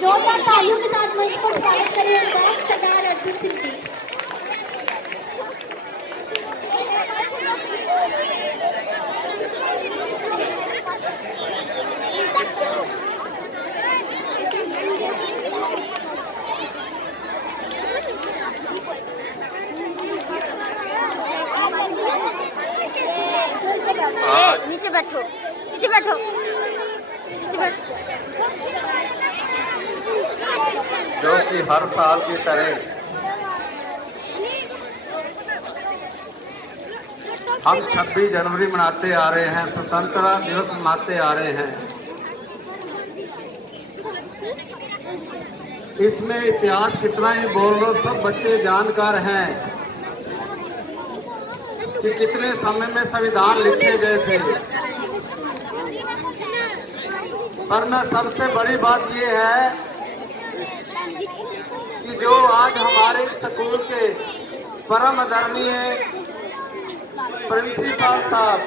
जोरदार तालियों के साथ मंच पर स्वागत करें उनका सरदार अर्जुन सिंह जी। नीचे बैठो, नीचे बैठो, नीचे बैठो। जो कि हर साल की तरह हम 26 जनवरी मनाते आ रहे हैं, स्वतंत्रता दिवस मनाते आ रहे हैं। इसमें इतिहास कितना ही बोल लो, सब बच्चे जानकार हैं कि कितने समय में संविधान लिखे गए थे। पर मैं सबसे बड़ी बात ये है कि जो आज हमारे स्कूल के परम आदरणीय प्रिंसिपल साहब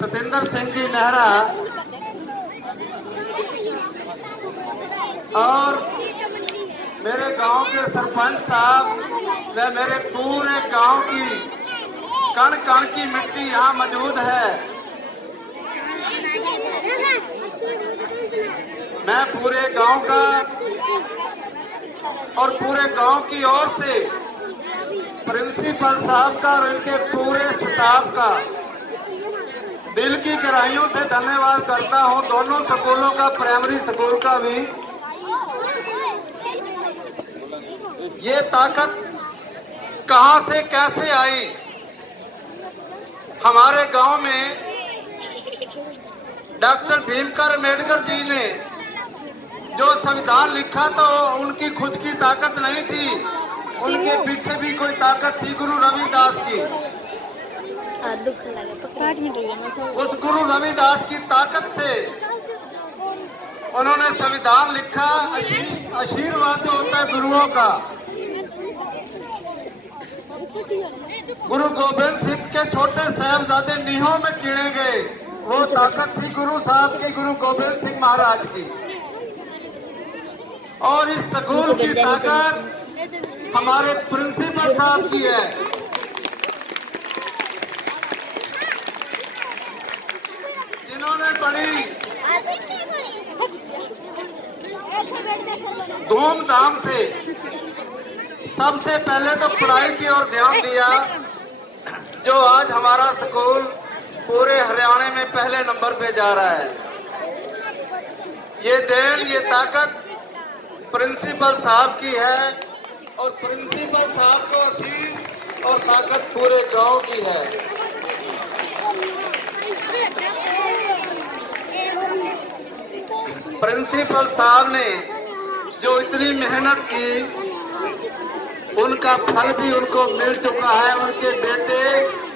सतेंद्र सिंह जी नेहरा और मेरे गांव के सरपंच साहब व मेरे पूरे गांव की कण कण की मिट्टी यहाँ मौजूद है। मैं पूरे गांव का और पूरे गांव की ओर से प्रिंसिपल साहब का और इनके पूरे स्टाफ का दिल की गहराइयों से धन्यवाद करता हूं। दोनों स्कूलों का, प्राइमरी स्कूल का भी। ये ताकत कहां से कैसे आई? हमारे गांव में डॉक्टर भीमराव अम्बेडकर जी ने जो संविधान लिखा तो उनकी खुद की ताकत नहीं थी, उनके पीछे भी कोई ताकत थी, गुरु रविदास की। उस गुरु रविदास की ताकत से उन्होंने संविधान लिखा। आशीर्वाद जो होता है गुरुओं का, गुरु गोबिंद सिंह के छोटे साहबजादे नीहों में चीने गए, वो ताकत थी गुरु साहब की, गुरु गोबिंद सिंह महाराज की। और इस स्कूल की ताकत हमारे प्रिंसिपल साहब की है। जिन्होंने बड़ी धूमधाम से सबसे पहले तो पढ़ाई की ओर ध्यान दिया, जो आज हमारा स्कूल पूरे हरियाणा में पहले नंबर पे जा रहा है। ये देन, ये ताकत प्रिंसिपल साहब की है और प्रिंसिपल साहब को आशीष और ताकत पूरे गांव की है। प्रिंसिपल साहब ने जो इतनी मेहनत की, उनका फल भी उनको मिल चुका है। उनके बेटे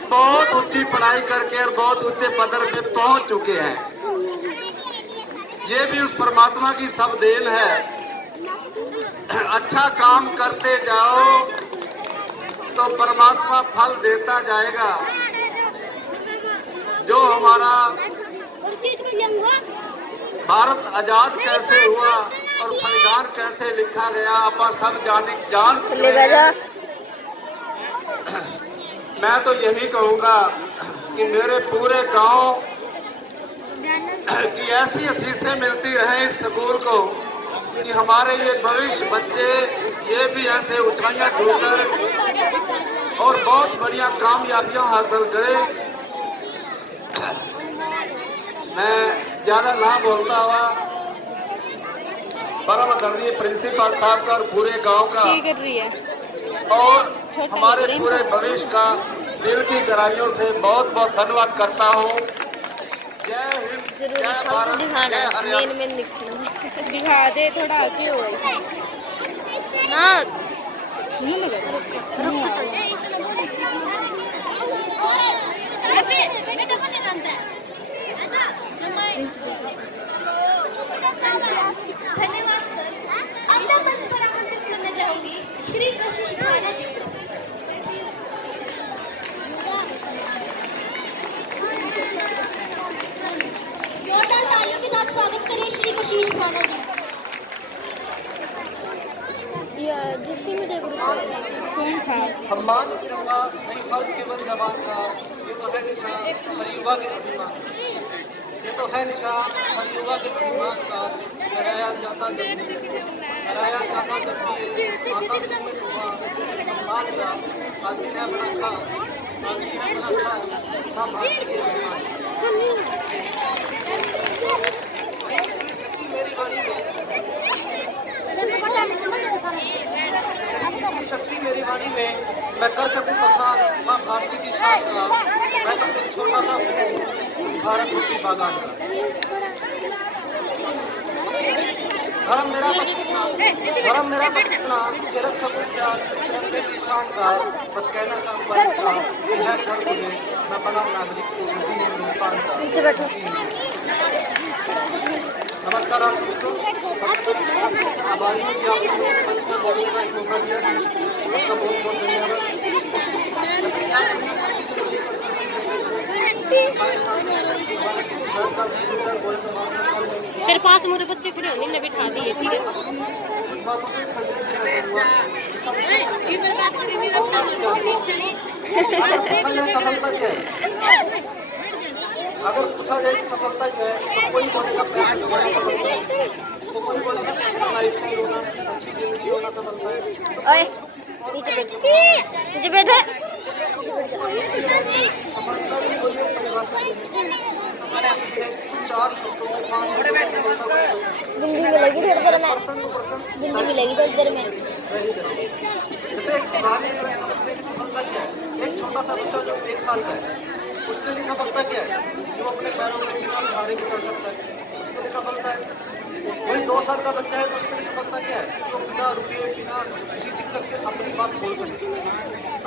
बहुत ऊंची पढ़ाई करके और बहुत ऊंचे पदर पे पहुंच चुके हैं। ये भी उस परमात्मा की सब देन है। अच्छा काम करते जाओ तो परमात्मा फल देता जाएगा। जो हमारा भारत आजाद कैसे हुआ और संविधान कैसे लिखा गया, आप सब जान चुके हैं। मैं तो यही कहूंगा कि मेरे पूरे गांव की ऐसी आशीषें मिलती रहे इस स्कूल को कि हमारे ये भविष्य बच्चे ये भी ऐसे ऊंचाइयां छूकर और बहुत बढ़िया कामयाबियां हासिल करें। मैं ज्यादा ना बोलता हुआ परम आदरणीय प्रिंसिपल साहब का और पूरे गांव का और हमारे पूरे भविष्य का दिल की गहराइयों से बहुत बहुत धन्यवाद करता हूं। जय हिंद, जय भारत, जय हरियाणा। दिखा दे थोड़ा आगे हो धन्यवाद सर। अब मैं मंच पर आमंत्रित करना चाहूंगी श्री कशिश भाना जी को। जोरदार तालियों के साथ स्वागत करें श्री कशिश भाना जी का। जिससे में देखो कौन था सम्मान तिरंगा नहीं फर्ज केवल जवान का, ये तो है निशान हर युवा के अभिमान, ये तो है निशान हर युवा के अभिमान का। लहराया जाता जब सम्मान का आदमी ने बना था, हम भारतीय शक्ति मेरी वाणी में मैं कर सकूं बखान मां भारती की शान का। मैं तो एक छोटा सा भारत की बागान का। धर्म मेरा बचपना के रख सकूं क्या तिरंगे की शान का। बस कहना चाहूंगा घर को मैं बना नागरिक हिंदुस्तान का। नमस्कार आप सबको। आभारी हूँ कि आपने मंच पर बोलने का एक मौका दिया। आपका बहुत बहुत धन्यवाद। तेरे पास मेरे बच्चे खड़े होने ने बिठा दिए, ठीक है। सफलता क्या है? अगर पूछा जाए कि सफलता क्या है तो कोई बोलेगा तो कोई बोलेगा अच्छा लाइफस्टाइल होना, अच्छी जिंदगी होना सफलता है। ओए नीचे बैठे सफलता की कोई एक परिभाषा नहीं है। 4 शब्दों में 5 बिंदी मिलेगी थोड़ी देर में, बिंदी मिलेगी थोड़ी देर में। जैसे एक पुराने समझते हैं सफलता क्या है। एक छोटा सा बच्चा जो 1 साल का है उसके लिए सफलता क्या है? जो अपने पैरों में बिना सहारे के चल सकता है, उसके लिए सफलता है। वही 2 साल का बच्चा है तो उसके लिए सफलता क्या है? जो बिना रुपये बिना किसी दिक्कत के अपनी बात बोल सके।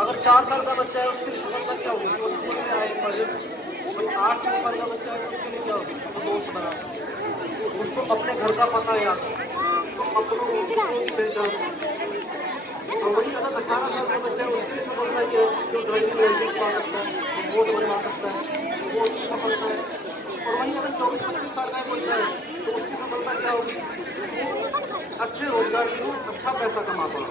अगर 4 साल का बच्चा है उसके लिए सफलता क्या होगी? जो स्कूल में आए पढ़े। वही 8-9 साल का बच्चा है तो उसके लिए क्या होगी? वो दोस्त बना सके, उसको अपने घर का पता याद हो, उसको अपनों की पहचान। तो वही अगर 18 साल का बच्चा है उसके लिए सफलता क्या है? जो ड्राइविंग लाइसेंस पा सकता है, वोट बनवा सकता है, वो उसकी सफलता है। और वहीं अगर 24-25 साल का बच्चा है तो उसकी सफलता क्या होगी? अच्छे रोजगार में हो, अच्छा पैसा कमाता हो।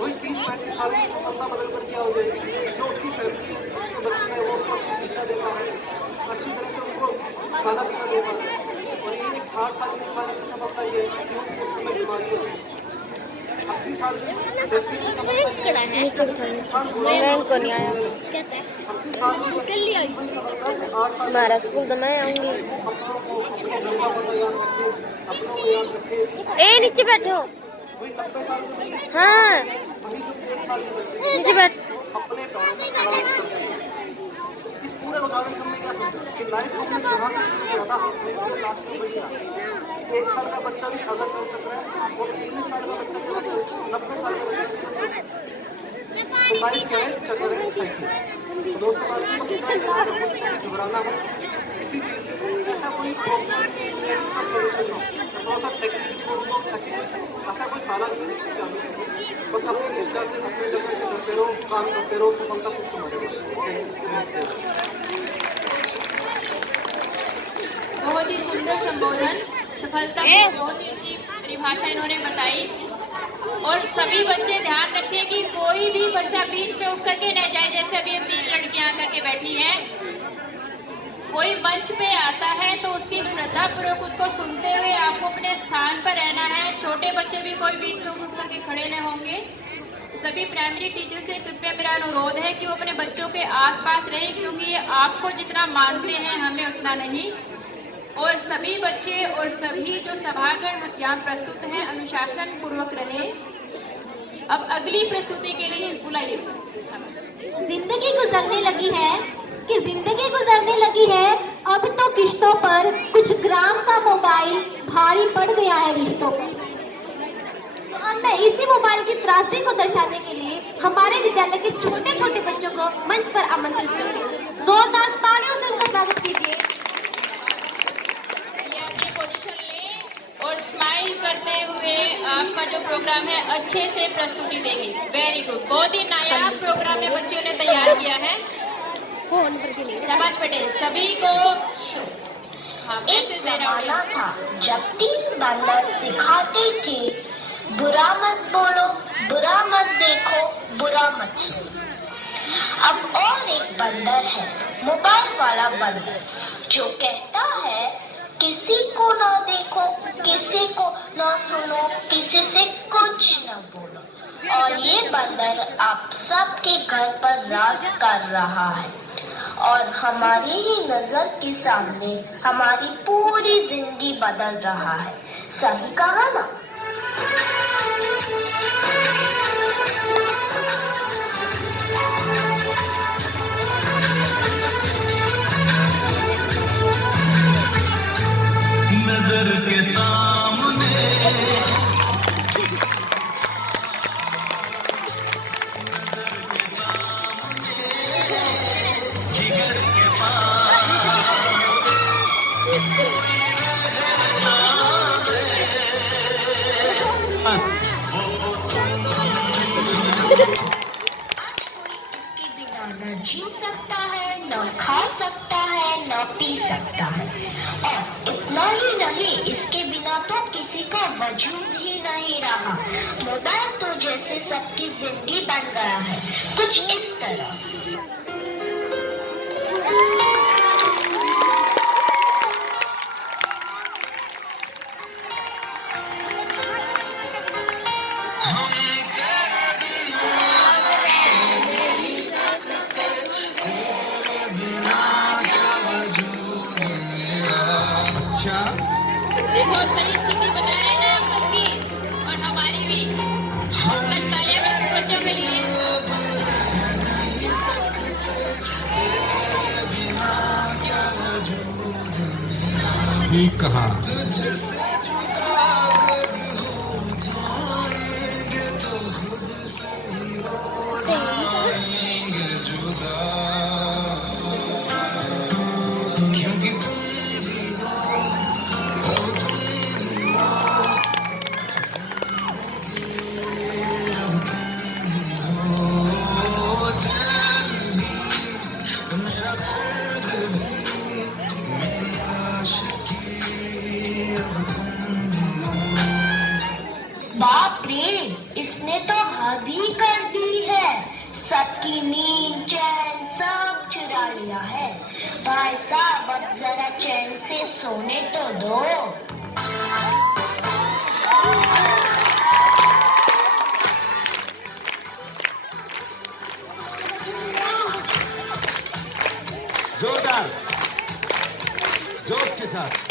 वही 30-35 साल की सफलता बदल कर क्या हो जाएगी? जो उसकी फैमिली है, उसके बच्चे हैं, वो उसको अच्छी शिक्षा दे पा रहे हैं, अच्छी तरह से उनको खाना पीना दे पा रहे हैं। और ये एक 60 साल के इंसान की सफलता ये है कि वो उस समय बीमारियों से 80 साल के व्यक्ति की सफलता हमारा स्कूल तो मैं आऊंगी। ए नीचे बैठो। हाँ नीचे बैठ। अपने पैरों में खड़ा होकर इस पूरे उदाहरण से हमने क्या समझा कि लाइफ हमने जहाँ से शुरू किया था हमने लास्ट में वही आया। 1 साल का बच्चा भी अगर चल सक रहा है और 19 साल का बच्चा भी अगर 90 साल का बच्चा भी अगर चल सकता है तो लाइफ क्या है, चक्कर है साइकिल। दोस्तों आज को घबराना है किसी चीज़ से, ऐसा कोई प्रॉब्लम सब परेशानी हो, थोड़ा सा टेक्निक को ऐसा कोई खाना नहीं इसकी चालू है, बस अपनी निष्ठा से अपने लगन से करते रहो, काम करते रहो, सफलता खुद तुम्हारे। बहुत ही सुंदर संबोधन, सफलता की बहुत ही अच्छी परिभाषा इन्होंने बताई। और सभी बच्चे ध्यान रखें कि कोई भी बच्चा बीच में उठ करके न जाए। जैसे अभी ये 3 लड़कियां करके बैठी हैं, कोई मंच पे आता है तो उसकी श्रद्धापूर्वक उसको सुनते हुए आपको अपने स्थान पर रहना है। छोटे बच्चे भी कोई बीच में उठ करके खड़े न होंगे। सभी प्राइमरी टीचर से कृपया मेरा अनुरोध है कि वो अपने बच्चों के आसपास रहें, क्योंकि ये आपको जितना मानते हैं हमें उतना नहीं। और सभी बच्चे और सभी जो सभागण यहाँ प्रस्तुत हैं अनुशासन पूर्वक रहे। अब अगली प्रस्तुति के लिए बुलाइए। जिंदगी गुजरने लगी है कि जिंदगी गुजरने लगी है, अब तो किश्तों पर कुछ ग्राम का मोबाइल भारी पड़ गया है रिश्तों पर। तो अब मैं इसी मोबाइल की त्रासदी को दर्शाने के लिए हमारे विद्यालय के छोटे छोटे बच्चों को मंच पर आमंत्रित करती हूँ। जोरदार तालियों से उनका स्वागत कीजिए। पोजीशन लें और स्माइल करते हुए आपका जो प्रोग्राम है अच्छे से प्रस्तुति देंगे। वेरी गुड, बहुत ही नायाब प्रोग्राम है बच्चों ने तैयार किया है। शाबाश बेटे, सभी को एक जमाना था जब 3 बंदर सिखाते थे, बुरा मत बोलो, बुरा मत देखो, बुरा मत सुनो। अब और एक बंदर है, मोबाइल वाला बंदर, जो कहता है किसी को ना देखो, किसी को ना सुनो, किसी से कुछ ना बोलो। और ये बंदर आप सबके घर पर राज कर रहा है और हमारी ही नजर के सामने हमारी पूरी जिंदगी बदल रहा है। सही कहा ना? नजर के सामने जिगर के पास इसके बिना न जी सकता है, न खा सकता है, न पी सकता है। और इतना ही नहीं, इसके बिना तो किसी का वजूद ही नहीं रहा। मोबाइल तो जैसे सबकी जिंदगी बन गया है, कुछ इस तरह। देखो सही स्थिति बता रहे हैं ना आप सबकी और हमारी भी। बच्चों के लिए ठीक कहा। बाप रे, इसने तो हद ही कर दी है। सबकी नींद चैन सब चुरा लिया है। भाई साहब अब जरा चैन से सोने तो दो। जोरदार जोश के साथ।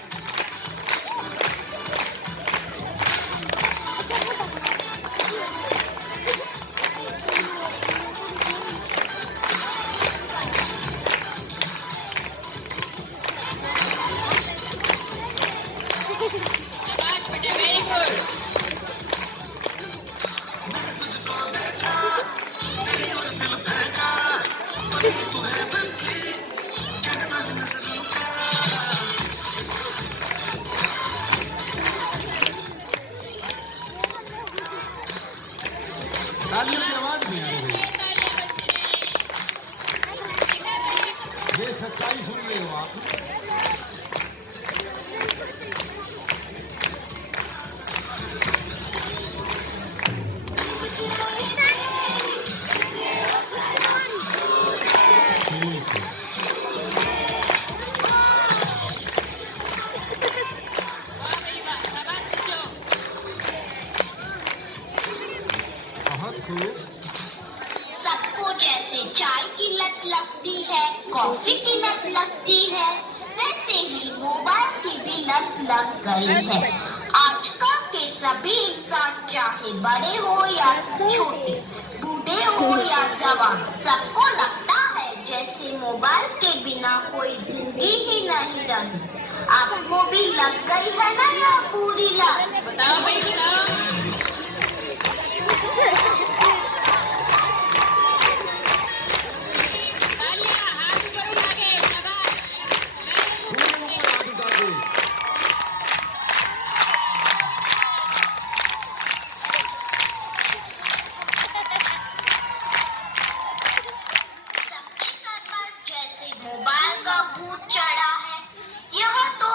ये सच्चाई सुन रहे हो आप? ठीक है। बहुत खूब। सबको जैसे चाय की लत लगती है, कॉफी की लत लगती है, वैसे ही मोबाइल की भी लत लग गई है। आजकल के सभी इंसान, चाहे बड़े हो या छोटे, बूढ़े हो या जवान, सबको लगता है जैसे मोबाइल के बिना कोई जिंदगी ही नहीं रही। आपको भी लग गई है ना यह पूरी लत? बताओ भाई बताओ। तालियां, हाथ ऊपर उठा के, शाबाश। खूब ऊपर हाथ उठा दे। सबके सर पर जैसे मोबाइल का भूत चढ़ा है। यह तो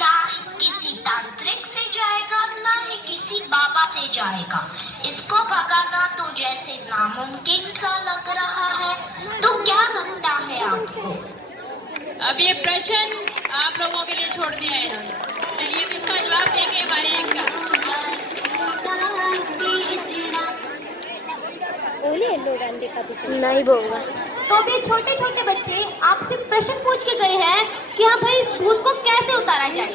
ना ही किसी तांत्रिक से जाएगा, ना ही किसी बाबा से जाएगा। इसको भगाना तो जैसे नामुमकिन सा लग रहा है। तो क्या लगता है आपको? अब ये प्रश्न आप लोगों के लिए छोड़ दिया है इन्होंने। चलिए अब इसका जवाब देंगे हमारे एंकर। नहीं बोलूंगा। तो अभी छोटे छोटे बच्चे आपसे प्रश्न पूछ के गए हैं कि हाँ भाई इस भूत को कैसे उतारा जाए।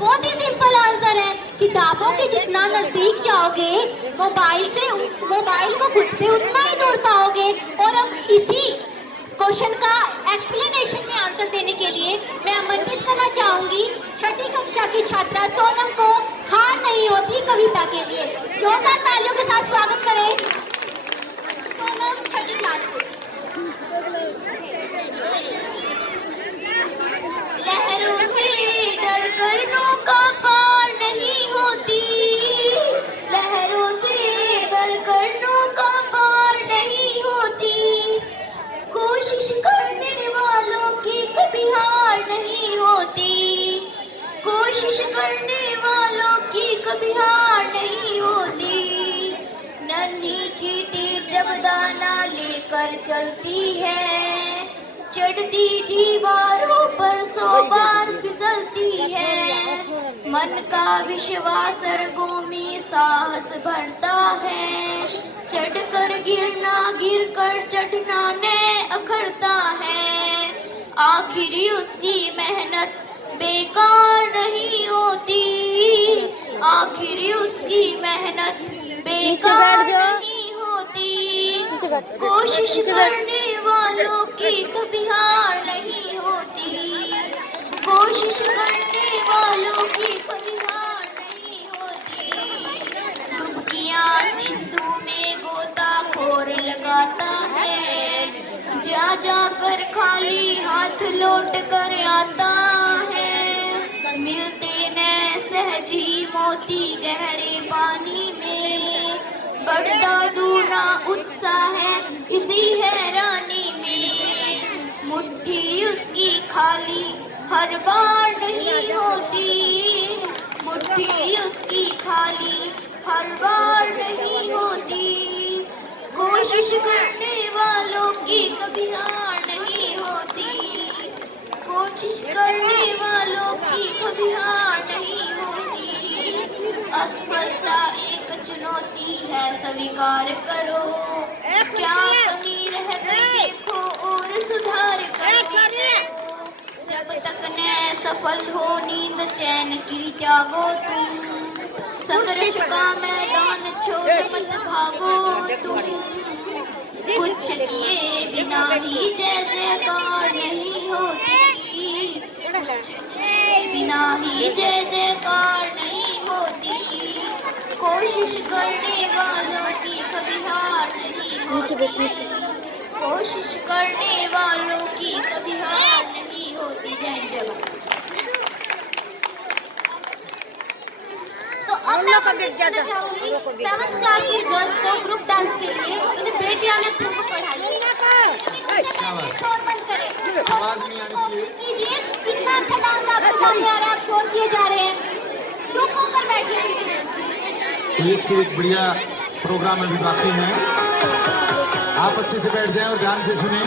बहुत ही सिंपल आंसर है। किताबों के जितना नजदीक जाओगे, मोबाइल को खुद से उतना ही दूर पाओगे। और अब इसी क्वेश्चन का एक्सप्लेनेशन में आंसर देने के लिए मैं आमंत्रित करना चाहूंगी छठी कक्षा की छात्रा सोनम को हार नहीं होती कविता के लिए। जोरदार तालियों के साथ स्वागत करें सोनम, छठी क्लास से। लहरों से डर कर नौका पार नहीं होती, लहरों से डर कर नौका पार नहीं होती, कोशिश करने वालों की कभी हार नहीं होती, कोशिश करने वालों की कभी हार नहीं होती। नन्ही चींटी जब दाना लेकर चलती है, चढ़ती दीवारों पर 100 बार फिसलती है। मन का विश्वास रगों में साहस भरता है, चढ़कर गिरना गिर कर चढ़ना ने अखड़ता है। आखिरी उसकी मेहनत बेकार नहीं होती, आखिरी उसकी मेहनत बेकार नहीं होती, कोशिश करने वालों की कभी हार नहीं होती, कोशिश करने वालों की कभी हार नहीं होती। डुबकियां सिंधु में गोताखोर लगाता है, जा जाकर खाली हाथ लौट कर आता है। मिलते न सहज ही मोती गहरे पानी में, बढ़ता दूना उत्साह है इसी हैरानी में। मुट्ठी उसकी खाली हर बार नहीं होती, मुट्ठी उसकी खाली हर बार नहीं होती, कोशिश करने वालों की कभी हार नहीं होती, कोशिश करने वालों की कभी हार नहीं होती। असफलता एक चुनौती है स्वीकार करो, क्या कमी रह गई देखो और सुधार करो। जब तक न सफल हो नींद चैन की त्यागो तुम, संघर्ष का मैदान छोड़ मत भागो तुम। कुछ किए बिना ही जय जयकार नहीं होती, कुछ किए बिना ही जय जयकार नहीं होती, कोशिश करने वालों की कभी हार नहीं होती, कोशिश करने वालों की कभी हार नहीं होती। जय जवान। तो अब मैं चाहूंगी 7th क्लास की गर्ल्स को ग्रुप डांस के लिए इन्हें बेटियां ने तुमको पढ़ाई। शोर बंद करें। आवाज नहीं आनी चाहिए। कीजिए, कितना अच्छा डांस आपके सामने आ रहा है, आप शोर किए जा रहे हैं। चुप होकर बैठिए। एक से एक बढ़िया प्रोग्राम अभी बाकी हैं। आप अच्छे से बैठ जाएं और ध्यान से सुने।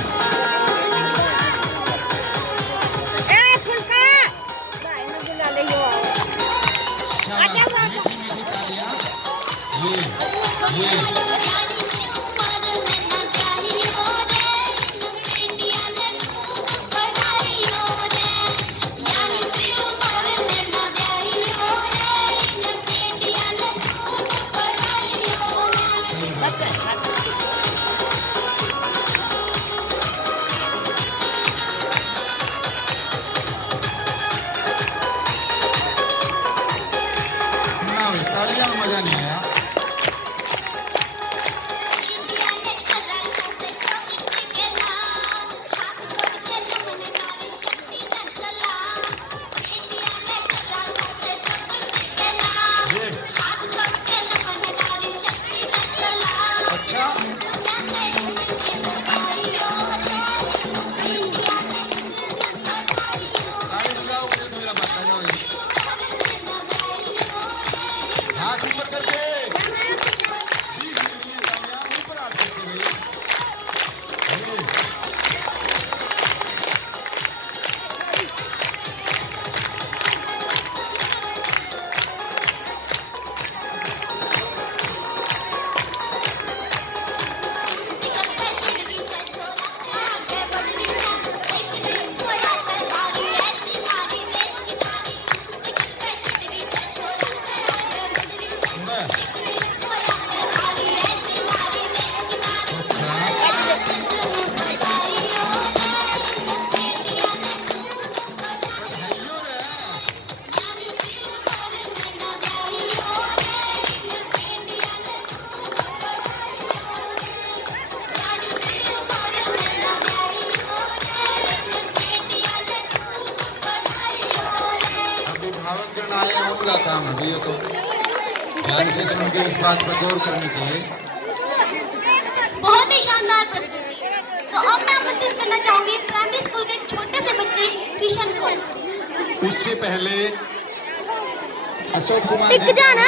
शाबाश, मीठी मीठी तालियां। ये ना हुई तालियां में मजा नहीं आया। अच्छा ताली बजाओ, मुझे तो मेरा बात जाओ। हाथ ऊपर करके तालियां ऊपर हाथ करके भाई। अभिभावकगण आए हैं, उनका काम है ये तो ध्यान से सुन के इस बात पर गौर करनी चाहिए। बहुत ही शानदार प्रस्तुति। तो अब मैं आमंत्रित करना चाहूंगी प्राइमरी स्कूल के छोटे से बच्चे किशन को। उससे पहले अशोक कुमार टिक जाना।